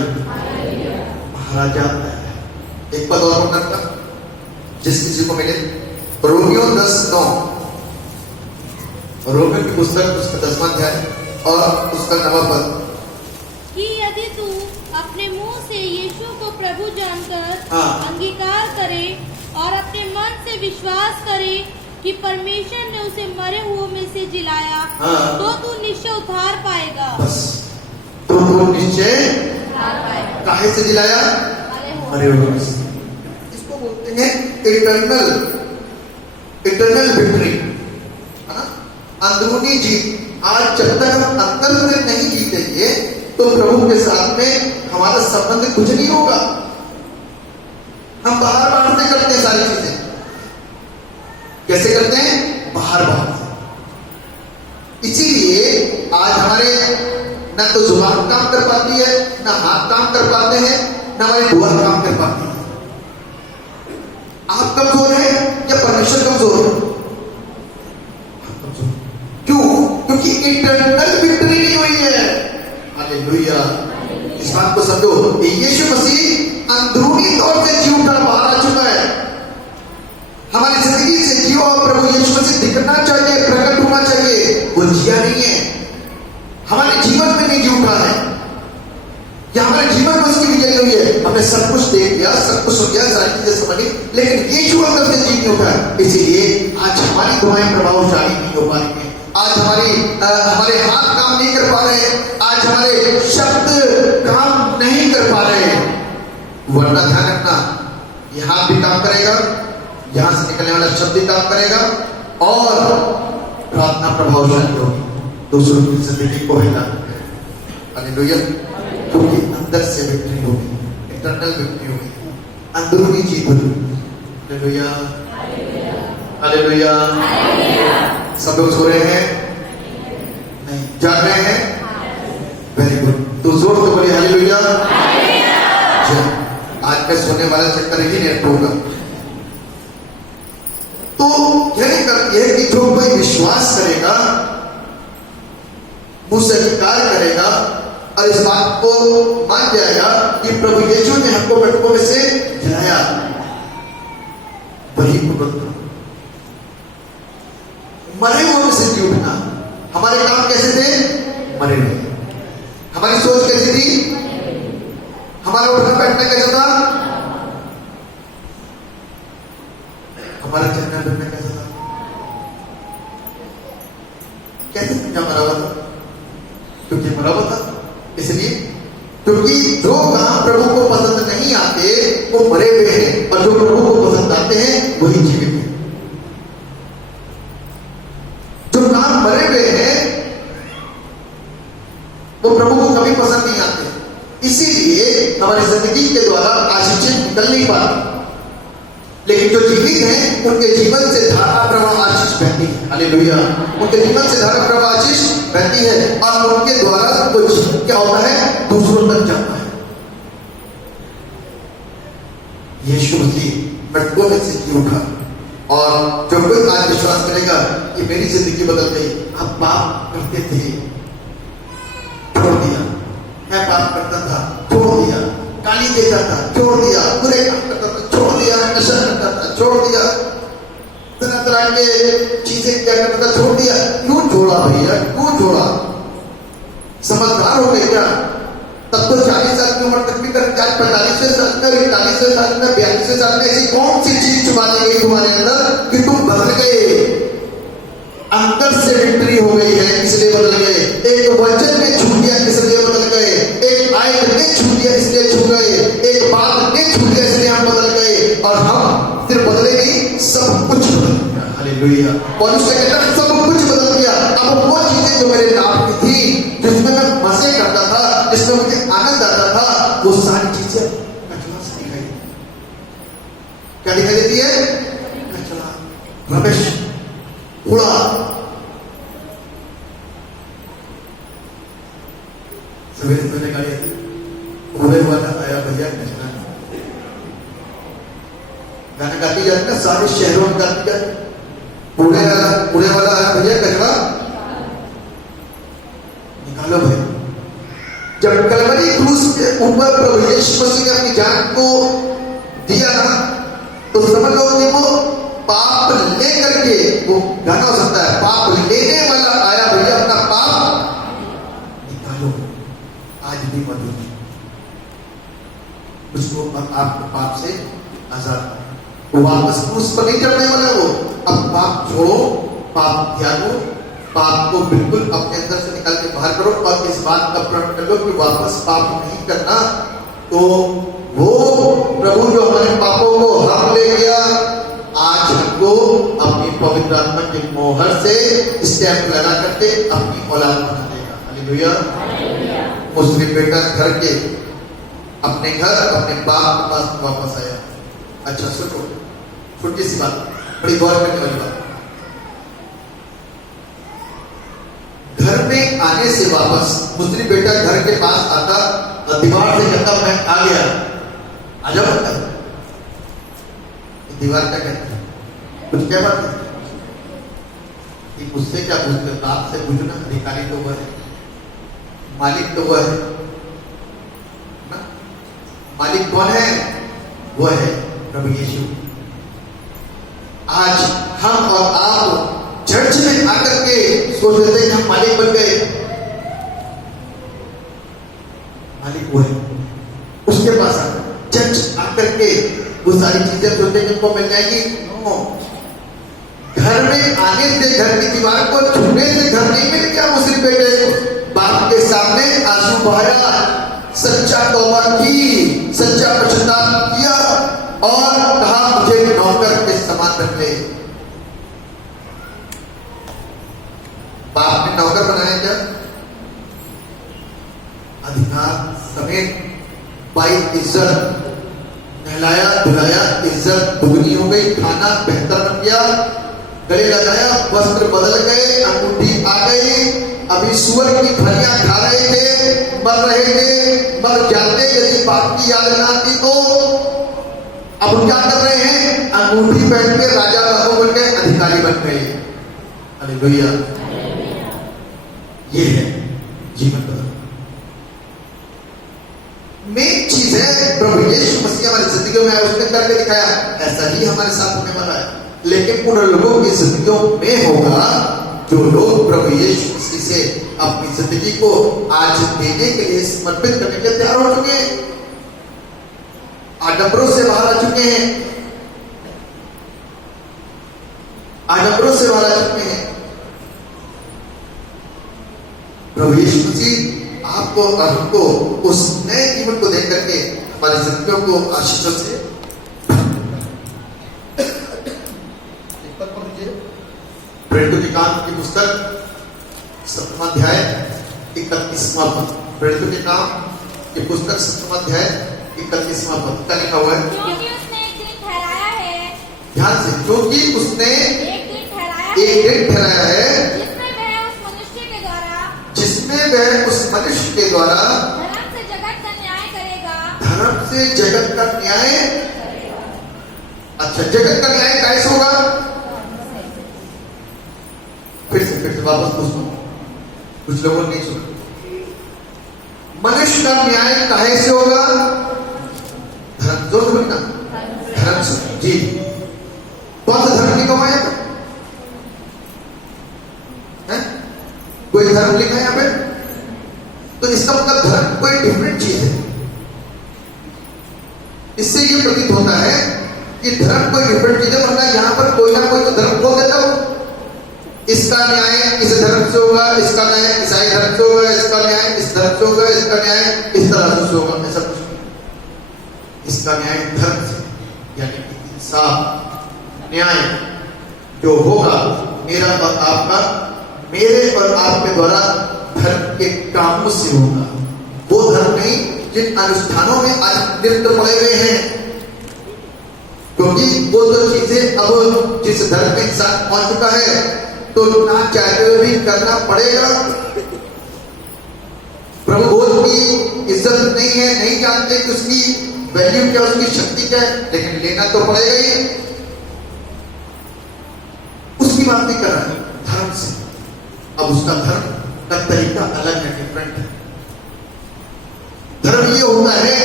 महाराजा एक पद और करता जिस किसी को मिले, रोमियो 10:9, रोमियो की पुस्तक उसका 10वां अध्याय और उसका 9वां पद। कि यदि तू अपने मुंह से यीशु को प्रभु जानकर हाँ। अंगीकार करे और अपने मन से विश्वास करे कि परमेश्वर ने उसे मरे हुओं में से जिलाया, हाँ। तो तू निश्चय उद्धार पाएगा। बस तो निश्चय उद्धार पाएगा। काहे से जिलाया? मरे हुए में से। इसको बोलते हैं इटर्नल विक्ट्री, है ना, अंदरूनी जीत। आज जब तक हम अंदर से नहीं जीतेंगे तो प्रभु के साथ में हमारा संबंध कुछ नहीं होगा। हम बाहर से करते हैं सारी चीजें। कैसे करते हैं? बाहर से। इसीलिए आज हमारे न तो जुबान काम कर पाती है, न हाथ काम कर पाते हैं, न हमारी दुआ काम कर पाती है। आप कमजोर हैं या परमेश्वर कमजोर है? क्यों? क्योंकि इंटरनल विक्ट्री नहीं हुई है। हालेलुया। इस बात को समझो, यीशु मसीह अंदरूनी तौर से जी उठा, बाहर आ चुका है। हमारी जिंदगी से जियो प्रभु यीशु मसीह दिखना चाहिए, प्रकट होना चाहिए। वो जिया नहीं है, हमारे जीवन में नहीं जी उठा है, या हमारे जीवन में उसकी विजय हुई है। हमने सब कुछ देख लिया, सब कुछ सुन लिया, सारी चीजें समझ ली, लेकिन यीशु अंदर से जी नहीं उठा है। इसीलिए आज हमारी दुआएं प्रभावशाली नहीं हो पा रही है। आज हमारे हाथ काम नहीं कर पा रहे, आज हमारे शब्द काम नहीं कर पा रहे। वरना ध्यान रखना, ये हाथ भी काम करेगा, यहां से निकलने वाला शब्द भी काम करेगा, और प्रार्थना प्रभावशाली होगी, दूसरों की जिंदगी को हिला। हालेलुया। क्योंकि अंदर से विक्ट्री होगी, इंटरनल विक्ट्री होगी, अंदरूनी जीत होगी। Hallelujah, hallelujah. सब लोग सो रहे हैं? नहीं, जाग रहे हैं? Very good. तो जोर से बोलिए हालेलुया। आज मैं सोने वाला चक्कर ही नेट होगा। तो यह कि जो कोई विश्वास करेगा, मुझसे स्वीकार करेगा और इस बात को मान जाएगा कि प्रभु यीशु ने हमको मृतकों में से जिलाया, वही पवित्र। मरे हुए में से जी उठना। हमारे काम कैसे थे? मरे हुए। हमारी सोच कैसी थी? हमारा उठना बैठना कैसा था? हमारा चलना फिरना कैसा था? कैसे समझा? मरा हुआ था, क्योंकि मरा हुआ था। इसलिए क्योंकि जो काम प्रभु को पसंद नहीं आते वो मरे हुए हैं, और जो प्रभु को पसंद आते हैं वही जीवित हैं। जो काम मरे हुए हैं वो प्रभु को कभी पसंद नहीं आते। इसीलिए हमारी जिंदगी के द्वारा आशीषें निकल नहीं पाती, लेकिन जो जीवित हैं उनके जीवन से धारा प्रवाह आशीष बहती है। हालेलुया। उनके जीवन से धारा प्रवाह आशीष बहती है, और उनके द्वारा कुछ क्या होता है? दूसरों तक जाता है। यीशु मसीह मृतकों में से जी उठा, और जो कोई आज विश्वास करेगा कि मेरी जिंदगी बदल गई, आप पाप करते थे, काम करता था, छोड़ दिया। गाली देता था, छोड़ दिया। बुरे काम करता था, छोड़ दिया। नशा करता था, छोड़ दिया। तरह तरह के चीजें क्या करता था, छोड़ दिया। क्यों छोड़ा भैया, क्यों छोड़ा? समझदार हो गए क्या? तब तो 40 साल की उम्र तक भी कर, 45वें साल का, 41वें साल का, 42वें साल का ऐसी कौन सी चीज छुपा दी गई तुम्हारे अंदर कि तुम बदल गए? अंदर से विक्ट्री हो गई है, इसलिए बदल गए। एक वचन ने छू लिया, इसलिए बदल गए। एक आयत ने छू लिया, इसलिए छू गए। एक बात ने छू लिया, इसलिए हम बदल गए। और हम सिर्फ बदले नहीं, सब कुछ बदल गया। हालेलुया। पौलुस कहता है सब कुछ बदल गया। अब वो चीजें जो मेरे नाम की थी, जिसमें मैं मजे करता था, जिसमें मुझे आनंद आता था, वो सारी चीजें कचरा से दिखाई देती। क्या दिखाई देती है? कचरा, रमेश, कूड़ा। सवेरे सवेरे गाड़ी आती, कूड़े वाला आया, भैया कचरा। गाना गाती जाती ना, सारे शहरों में गाती जाती। कूड़े वाला आया, भैया कचरा निकालो भाई। जब कलवरी क्रूस के ऊपर प्रभु यीशु मसीह ने अपनी जान को दिया ना, तो समझ लो कि वो पाप लेकर के, वो गाना हो सकता है, पाप लेने वाला आया, भैया अपना पाप निकालो। आज भी मौजूद है, उसको आपको पाप से आजाद, वो वापस क्रूस पर नहीं चढ़ने वाला। वो अब पाप छोड़ो, पाप त्यागो, पाप को बिल्कुल अपने अंदर से निकाल के बाहर करो और इस बात का प्रण कर लो कि वापस पाप नहीं करना। तो वो प्रभु जो हमारे पापों को हम ले गया, आज हमको अपनी पवित्र आत्मा की मोहर से स्टैंप लगा करके अपनी औलाद बना देगा। हालेलुया। मुस्लिम बेटा घर के अपने घर, अपने बाप के पास वापस आया। अच्छा सुनो, छोटी सी बात, बड़ी गौर करने वाली बात। घर में आने से वापस मुस्लिम बेटा घर के पास आता, दीवार से कहता मैं आ गया, आ जाओ। दीवार क्या कहती है? कुछ क्या बात है? उससे क्या पूछते? बाप से पूछना, अधिकारी तो वह है, मालिक तो वह है ना? मालिक कौन है? वह है प्रभु यीशु। आज हम और आप चर्च में आकर के सोच लेते हैं हम मालिक बन गए। मालिक वो है, उसके पास चर्च आकर के वो सारी चीजें सोचने को मिल जाएगी। नो, घर में आने से, घर की दीवार को छूने से घर नहीं मिल गया। मुस्लिम बेटे बाप के सामने आंसू बहाया, सच्चा तौबा की, सच्चा पश्चाताप किया और कहा मुझे नौकर के समान रख ले। बाप ने नौकर बनाया क्या? अधिकार समेत पाई इज्जत, नहलाया धुलाया, इज्जत दुगनी हो गई, खाना बेहतर बन गया, गले लगाया, वस्त्र बदल गए, अंगूठी आ गई। अभी सुअर की फलियां खा रहे थे, मर रहे थे, मर जाते यदि बाप की याद ना आती तो। अब क्या कर रहे हैं? अंगूठी पहन के राजा राजा बन गए, अधिकारी बन गए। हालेलुया। ये है जीवन बदल। मेन चीज है प्रभु यीशु मसीह हमारी जिंदगी में उसने करके दिखाया। ऐसा ही हमारे साथ होने वाला है, लेकिन उन लोगों की जिंदगियों में होगा जो लोग प्रभु यीशु मसीह से अपनी जिंदगी को आज देने के लिए, समर्पित करने के लिए तैयार हो चुके हैं, आडंबरों से बाहर आ चुके हैं, आडंबरों से बाहर आ चुके हैं। प्रभु यीशु मसीह आपको और हमको उस नए जीवन को देख करके हमारी जिंदगियों को आशीषों से प्रेरितों के काम की पुस्तक 7वां अध्याय 31वां पद। प्रेरितों के काम की पुस्तक 7वां अध्याय 31वां पद क्या लिखा हुआ है? क्योंकि उसने एक दिन ठहराया है, ध्यान से, क्योंकि उसने एक दिन ठहराया है जिसमें वह उस मनुष्य के द्वारा धर्म से जगत का न्याय करेगा। धर्म से जगत का न्याय अच्छा, जगत का न्याय कैसे होगा? फिर से वापस पूछो, कुछ लोगों ने नहीं सुना। मनुष्य का न्याय काहे से होगा? धर्म जो ना, धर्म से। जी, कौन सा धर्म लिखा हुआ है? कोई धर्म लिखा है यहाँ पे? तो इसका मतलब धर्म कोई डिफरेंट चीज है। इससे ये प्रतीत होता है कि धर्म कोई डिफरेंट चीज है, वरना यहाँ पर कोई ना कोई तो धर्म खोल देता हो। इसका न्याय इस धर्म से होगा, इसका न्याय ईसाई धर्म से होगा, इसका न्याय इस धर्म से होगा, इसका न्याय इस तरह से होगा, ऐसा कुछ नहीं। इसका न्याय धर्म से, यानी कि इंसाफ न्याय जो होगा मेरा और आपका, मेरे और आपके द्वारा धर्म के कामों से होगा। वो धर्म नहीं जिन अनुष्ठानों में आज लिप्त पड़े हुए हैं, क्योंकि वो तो चीजें अब जिस धर्म में इंसान पहुंच चुका है तो ना चाहते हुए भी करना पड़ेगा। प्रभु भोज की इज्जत नहीं है, नहीं जानते कि उसकी वैल्यू क्या, उसकी शक्ति क्या है, लेकिन लेना तो पड़ेगा ही। उसकी बात नहीं कर रहा है, धर्म से। अब उसका धर्म का तरीका अलग है, डिफरेंट है। धर्म ये होता है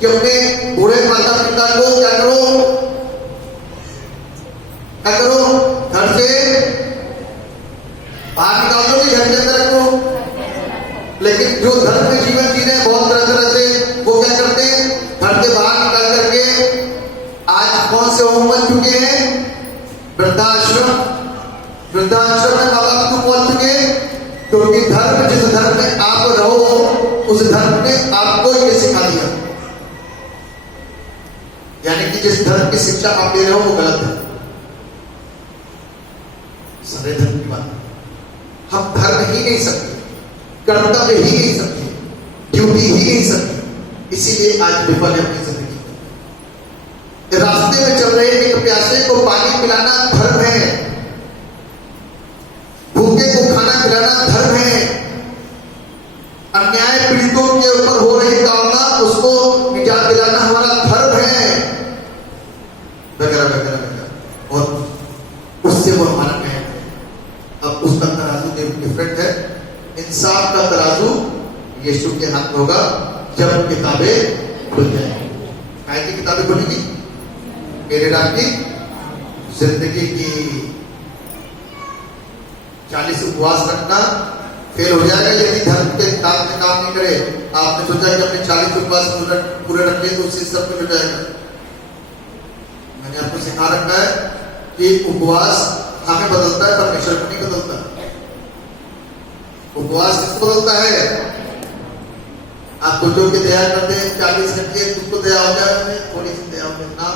कि अपने बूढ़े माता पिता को क्या करो, क्या करो, घर से बाहर निकाल दो, घर के अंदर रखो। लेकिन जो धर्म में जीवन जी रहे हैं बहुत तरह तरह से, वो क्या करते हैं, घर से बाहर निकाल करके आज कौन से होम बन चुके हैं, वृद्धाश्रम। वृद्धाश्रम में माँ बाप को पहुंच चुके, क्योंकि धर्म, जिस धर्म में आप रहो उस धर्म ने आपको ये सिखा दिया, यानी कि जिस धर्म की शिक्षा आप ले रहे हो वो गलत है। सारे धर्म की बात, हम धर्म ही नहीं सकते, कर्तव्य ही नहीं सकते, ड्यूटी ही नहीं सकते, इसीलिए आज विफल है अपनी जिंदगी। रास्ते में चल रहे एक प्यासे को पानी पिलाना धर्म है, भूखे को खाना खिलाना धर्म है, अन्याय पीड़ितों के ऊपर हो रही कामना उसको निजात दिलाना हमारा धर्म है, वगैरह वगैरह वगैरह। और उससे वो हमारा न्याय है। अब उसका तराजू डिफरेंट है। इंसाफ का तराजू यीशु के हाथ में होगा जब किताबें खुल जाएंगी। काय की किताबें खुलेंगी? मेरे नाम की जिंदगी की 40 उपवास रखना फेल हो जाएगा यदि धर्म के किताब में काम नहीं करे। आपने सोचा कि अपने 40 उपवास पूरे रख लिए तो उससे सब कुछ हो जाएगा। मैंने आपको सिखा रखा है कि उपवास हमें बदलता है, परमेश्वर को नहीं बदलता। उपवास किसको बदलता है? आप सोचो कि दया करते हैं 40 घंटे, तुमको दया हो जाए, थोड़ी सी दया हो जाए ना,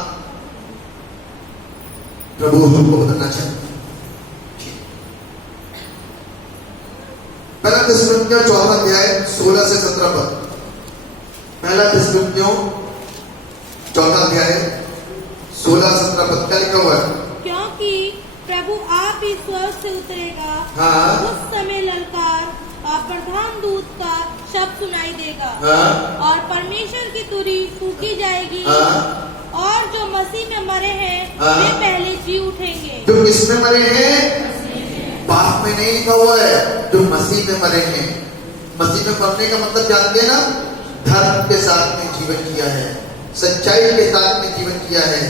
प्रभु तुमको बदलना चाहिए। पहला थिस्सलुनीकियों 4वां अध्याय 16 से 17 पद। पहला थिस्सलुनीकियों 4वां अध्याय 16-17 पद क्या लिखा हुआ है? क्योंकि प्रभु आप ही स्वर्ग से उतरेगा, हाँ। उस समय ललकार और प्रधान दूत का शब्द सुनाई देगा, हाँ। और परमेश्वर की तुरी फूकी जाएगी, हाँ। और जो मसीह में मरे हैं हाँ। वे पहले जी उठेंगे। जो किसमें मरे हैं? पाप में नहीं लिखा हुआ है, जो मसीह में मरे हैं। मसीह में मरने का मतलब जानते हैं ना? धर्म के साथ में जीवन किया है, सच्चाई के साथ में जीवन किया है,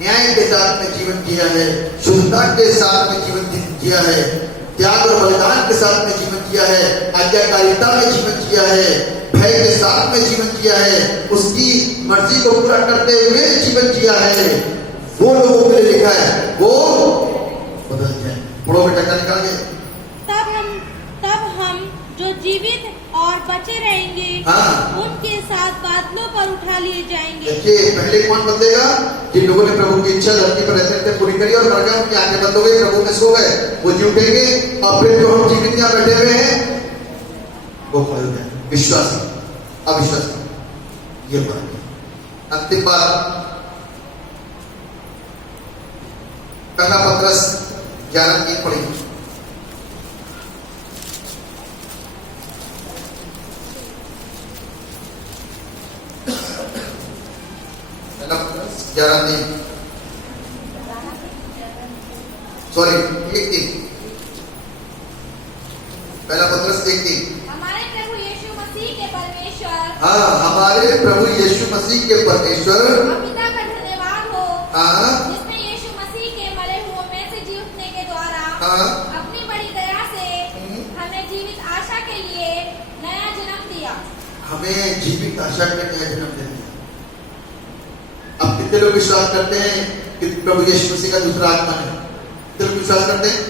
न्याय के साथ में जीवन किया है, शुद्धता के साथ में जीवन किया है, त्याग और बलिदान के साथ में जीवन किया है, आज्ञाकारिता में जीवन किया है, भय के साथ में जीवन किया है, उसकी मर्जी को पूरा करते हुए जीवन किया है। वो लोगों के लिए लिखा है, वो बदल जाए। पढ़ो बेटा, क्या निकाल गए? तब हम जो जीवित और बचे रहेंगे, हाँ। उनके साथ बादलों पर उठा लिए जाएंगे। देखिए, पहले कौन बदलेगा? जिन लोगों ने प्रभु की इच्छा धरती पर रहते थे पूरी करी और मर गए, उनकी आंखें बंद हो गई, प्रभु में सो गए, वो जी उठेंगे। और फिर जो हम जीवित यहाँ बैठे हुए हैं वो खड़े हो जाएंगे। विश्वासी अविश्वासी, ये बात है। अंतिम बात, पहला पत्रस 11:3 पढ़ेंगे। पहला पत्रस 11:3, सॉरी 1:3, पहला पत्रस 1:3। हमारे प्रभु यीशु मसीह के परमेश्वर हाँ, हमारे प्रभु यीशु मसीह के परमेश्वर पिता का धन्यवाद हो, हाँ, जिसने यीशु मसीह के मरे हुओं में से जी उठने के द्वारा हाँ, अपनी बड़ी दया से हमें जीवित आशा के लिए नया जन्म दिया। हमें जीवित आशा के नया जन्म दे दिया। अब कितने लोग विश्वास करते हैं कि प्रभु यीशु मसीह का दूसरा आत्मा है? कितने लोग विश्वास करते हैं?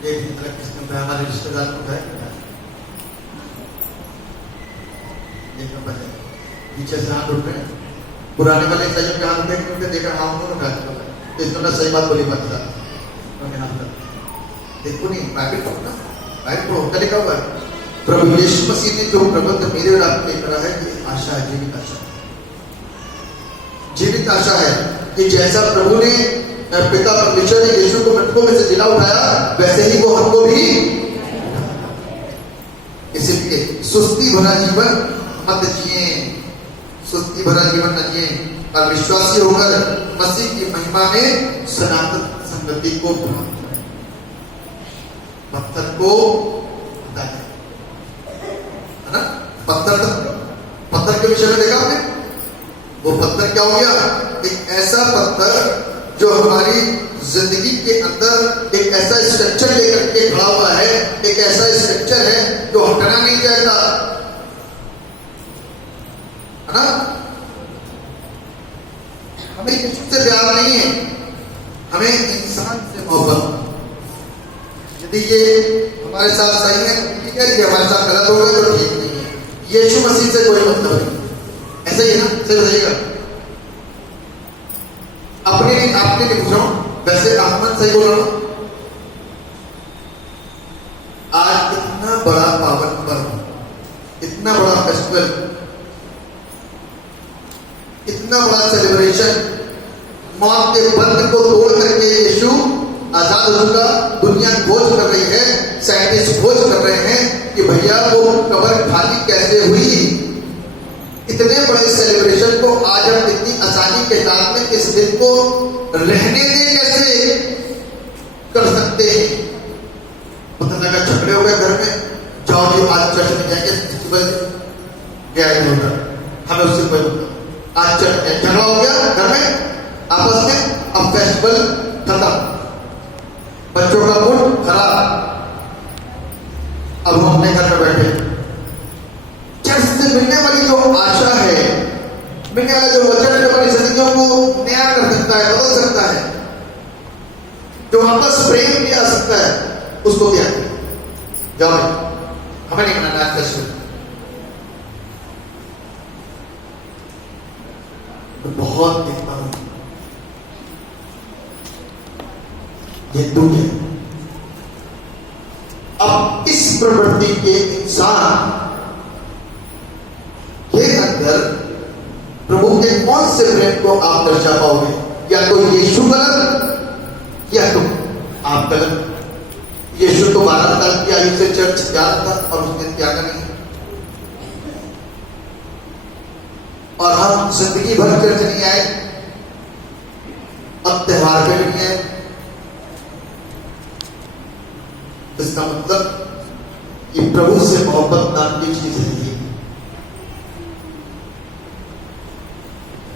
किसने हमारे रिश्तेदार को पीछे से हाथ उठ रहे हैं, पुराने वाले सजन के हाथ देख उनके देखा, हाँ उन्होंने कहा तो इतना सही बात बोली मत था। देखो नहीं बाइबल पढ़ो ना, बाइबल पढ़ो, क्या लिखा हुआ है? प्रभु यीशु मसीह ने जो प्रबंध मेरे और आपके करा है, ये आशा है, जीवित आशा, जीवित आशा है कि जैसा प्रभु ने पिता परमेश्वर ने यीशु को मृतकों में से जिला उठाया, वैसे ही वो हमको भी। इसलिए सुस्ती भरा जीवन मत जिए, सुस्ती भरा जीवन न जिए, और विश्वासी होकर मसीह की महिमा में सनातन संगति को पत्थर को हटा दे, है ना? पत्थर के विषय में देखा आपने? वो पत्थर क्या हो गया? एक ऐसा पत्थर जो हमारी जिंदगी के अंदर एक ऐसा स्ट्रक्चर लेकर के खड़ा हुआ है, एक ऐसा स्ट्रक्चर है जो हटना नहीं चाहता, है ना? हमें यीशु से प्यार नहीं है, हमें इंसान से मोहब्बत। यदि ये हमारे साथ सही है ठीक है, कि हमारे साथ गलत होगा तो ठीक नहीं है। यीशु मसीह से कोई मतलब नहीं, ऐसा ही है ना? सही बताइएगा। अपने नहीं पूछ रहा हूं, वैसे अहमद सही बोल रहा हूं। आज इतना बड़ा पावन पर्व, इतना बड़ा फेस्टिवल, इतना बड़ा सेलिब्रेशन, मौत के बंध को तोड़ करके यीशु आजाद हो चुका। दुनिया खोज कर रही है, साइंटिस्ट खोज कर रहे हैं कि भैया वो कब्र खाली कैसे हुई। इतने बड़े सेलिब्रेशन को आज हम इतनी आसानी के साथ में इस दिन को रहने दें कैसे कर सकते हैं? पता लगा झगड़े हो गए घर में, जाओ जी आज चर्च में जाएंगे, गया होगा हमें उससे कोई आज चर्च झगड़ा हो गया घर में आपस में, अब फेस्टिवल खत्म, बच्चों का मूड खराब, अब हम अपने घर में बैठे। चर्च से मिलने वाली जो आशा है, मिलने वाला जो वचन है, हमारी जिंदगियों को नया कर सकता है, बदल सकता है, जो आपस प्रेम भी आ सकता है, उसको क्या जाओ हमें नहीं मनाना फेस्टिवल। बहुत देखता हूं ये दुनिया अब इस प्रवृत्ति के इंसान के अंदर प्रभु के कौन से प्रेम को आप दर्शा पाओगे? या तो यीशु गलत या तो आप गलत। यीशु तो 12 साल की आयु से चर्च जा रहा था और उसने त्यागा नहीं, और हम जिंदगी भर चर्च नहीं आए, अब त्योहार पे नहीं आए। इसका मतलब कि प्रभु से मोहब्बत नाम की चीज है। ये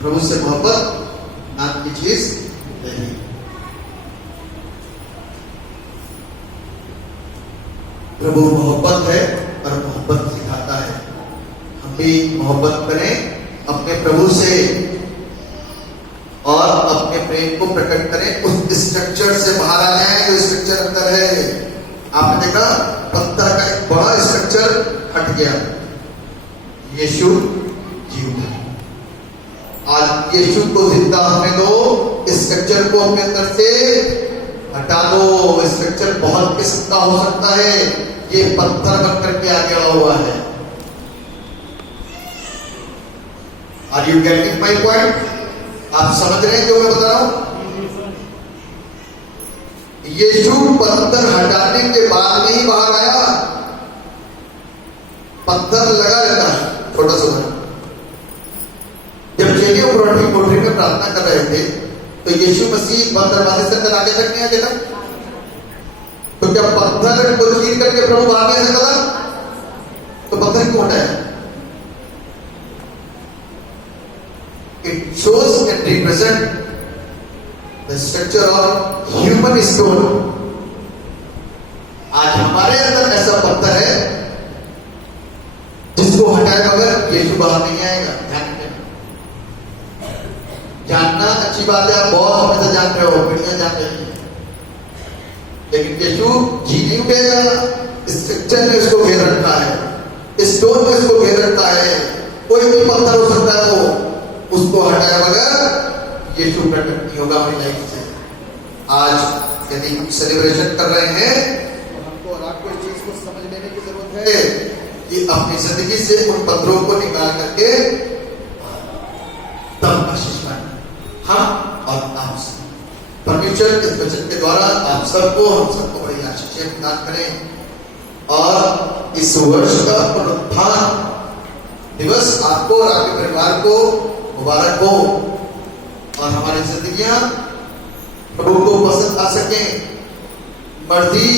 प्रभु से मोहब्बत नाम की चीज नहीं। प्रभु मोहब्बत है और मोहब्बत सिखाता है। हम भी मोहब्बत करें अपने प्रभु से और अपने प्रेम को प्रकट करें। उस स्ट्रक्चर से बाहर आ जाएं जो स्ट्रक्चर अंदर है। आपने देखा पत्थर का एक बड़ा स्ट्रक्चर हट गया, यीशु जीवित है। आज यीशु को जिंदा होने दो, स्ट्रक्चर को अपने अंदर से हटा दो। स्ट्रक्चर बहुत किस्म का हो सकता है, ये पत्थर बनकर के आ गया हुआ है। Are you getting my point? आप समझ रहे हैं जो मैं बता रहा हूं? यीशु पत्थर हटाने के बाद नहीं बाहर आया। पत्थर लगा रहता है छोटा सा। जब चेले कोठरी में प्रार्थना कर रहे थे तो यीशु मसीह बंद दरवाजे से अंदर आगे तक नहीं आ गया था। तो क्या पत्थर को चीर करके प्रभु बाहर नहीं आ सकता था? तो पत्थर क्यों हटाया? It shows and represent the structure of human stone. आज हमारे अंदर ऐसा पत्थर है जिसको हटाए बगैर यीशु बाहर नहीं आएगा। ध्यान रखना, जानना अच्छी बात है, आप बहुत हमेशा जान रहे हो, पीढ़ियां जान रही है, लेकिन यीशु जी नहीं उठेगा। स्ट्रक्चर ने उसको घेर रखा है, स्टोन ने उसको घेर रखा है। कोई भी पत्थर हो सकता है, वो उसको हटाए बगैर यीशु प्रकट नहीं होगा अपनी लाइफ से। आज यदि हम सेलिब्रेशन कर रहे हैं तो हमको और आपको इस चीज को समझ लेने की जरूरत है कि अपनी जिंदगी से उन पत्थरों को निकाल करके तब आशीष पाना हम और आप से। परमेश्वर इस वचन के द्वारा आप सबको, हम सबको बड़ी आशीषें प्रदान करें और इस वर्ष का पुनरुत्थान दिवस आपको और आपके परिवार को मुबारक हो और हमारी जिंदगियां प्रभु को पसंद आ सके। मर्जी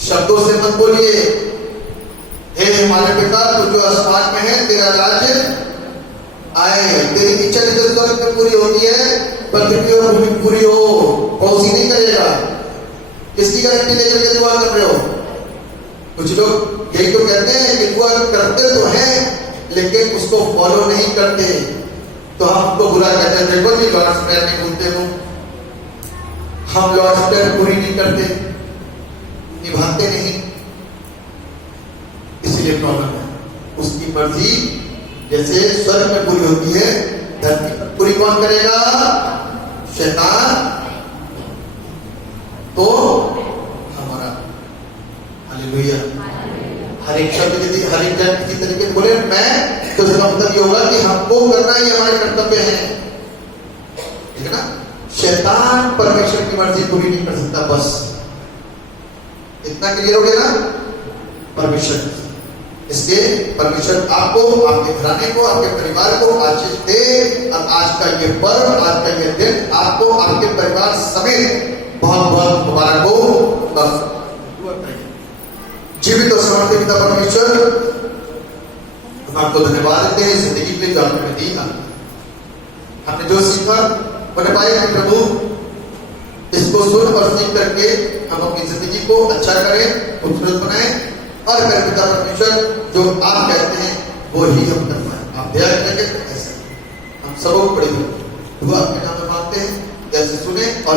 शब्दों से मत बोलिए, हे हमारे पिता तू जो आसमान में है, तेरा राज्य आए, तेरी इच्छा जैसे स्वर्ग में पूरी होती है पृथ्वी और भूमि पूरी हो। पड़ोसी नहीं करेगा। किसकी गारंटी लेकर के दुआ कर रहे हो? कुछ लोग यही तो कहते हैं कि दुआ करते तो हैं लेकिन उसको फॉलो नहीं करते, तो हम उनको बुरा कहते हैं, देखो जी लॉर्ड्स प्रेयर नहीं बोलते हो, हम लॉर्ड्स प्रेयर पूरी नहीं करते, निभाते नहीं, इसलिए प्रॉब्लम है। उसकी मर्जी जैसे स्वर्ग में पूरी होती है, धरती पर पूरी कौन करेगा? शैतान। तो हमारा हालेलुया। हर एक शब्द यदि हर एक जन किसी तरीके से बोले मैं, तो इसका मतलब ये होगा कि हमको करना ही हमारे कर्तव्य है, ठीक है ना? शैतान परमेश्वर की मर्जी पूरी नहीं कर सकता, बस इतना क्लियर हो गया ना? परमेश्वर, इसलिए परमेश्वर आपको, आपके घराने को, आपके परिवार को आशीष दे और आज का ये पर्व, आज का ये दिन आपको आपके परिवार समेत बहुत बहुत मुबारक हो। बस जीवित और समर्पित पिता परमेश्वर, हम आपको धन्यवाद देते हैं जिंदगी के लिए जो आपने दी। हमने जो सीखा बने पाए कि प्रभु इसको सुन और सीख करके हम अपनी जिंदगी को अच्छा करें, खूबसूरत बनाएं और फिर पिता परमेश्वर जो आप कहते हैं वो ही हम कर पाए। आप दया करेंगे ऐसे हम सबको बड़ी दुआ अपने नाम में मांगते हैं, जैसे सुने और